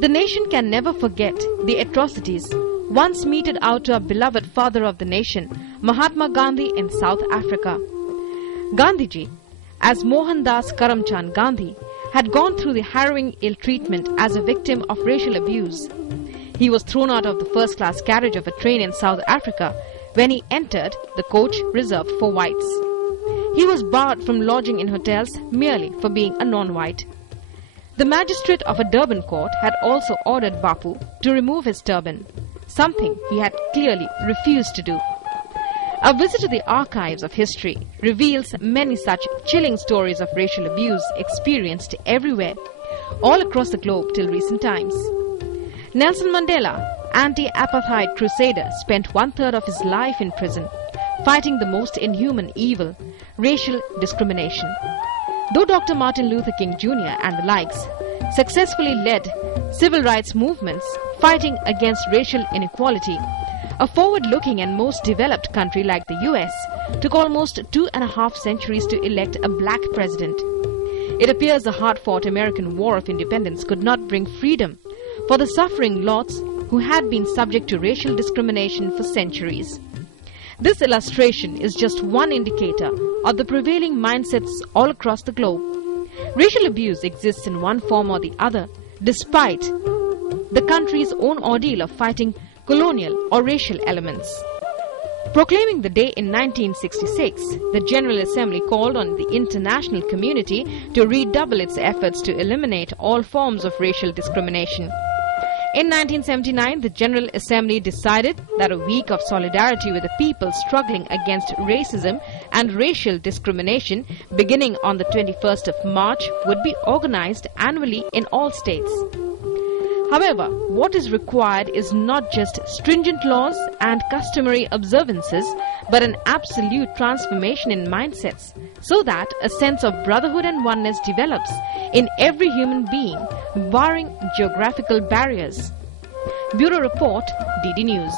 The nation can never forget the atrocities once meted out to our beloved father of the nation, Mahatma Gandhi in South Africa. Gandhiji, as Mohandas Karamchand Gandhi, had gone through the harrowing ill-treatment as a victim of racial abuse. He was thrown out of the first-class carriage of a train in South Africa when he entered the coach reserved for whites. He was barred from lodging in hotels merely for being a non-white. The magistrate of a Durban court had also ordered Bapu to remove his turban, something he had clearly refused to do. A visit to the archives of history reveals many such chilling stories of racial abuse experienced everywhere, all across the globe till recent times. Nelson Mandela, anti-apartheid crusader, spent one-third of his life in prison, fighting the most inhuman evil, racial discrimination. Though Dr. Martin Luther King Jr. and the likes successfully led civil rights movements fighting against racial inequality, a forward-looking and most developed country like the US took almost 2.5 centuries to elect a black president. It appears the hard-fought American War of Independence could not bring freedom for the suffering lots who had been subject to racial discrimination for centuries. This illustration is just one indicator of the prevailing mindsets all across the globe. Racial abuse exists in one form or the other, despite the country's own ordeal of fighting colonial or racial elements. Proclaiming the day in 1966, the General Assembly called on the international community to redouble its efforts to eliminate all forms of racial discrimination. In 1979, the General Assembly decided that a week of solidarity with the people struggling against racism and racial discrimination beginning on the 21st of March would be organized annually in all states. However, what is required is not just stringent laws and customary observances, but an absolute transformation in mindsets, so that a sense of brotherhood and oneness develops in every human being, barring geographical barriers. Bureau Report, DD News.